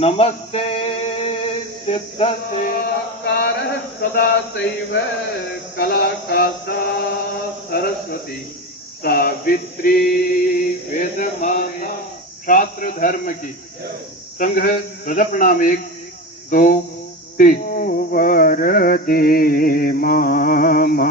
नमस्ते सिद्धसेनकारः सदाशिव कलाकाशा सरस्वती सावित्री वेदमाता छात्र धर्म की संघ ध्वज प्रणाम 1 2 3 वरदे मामा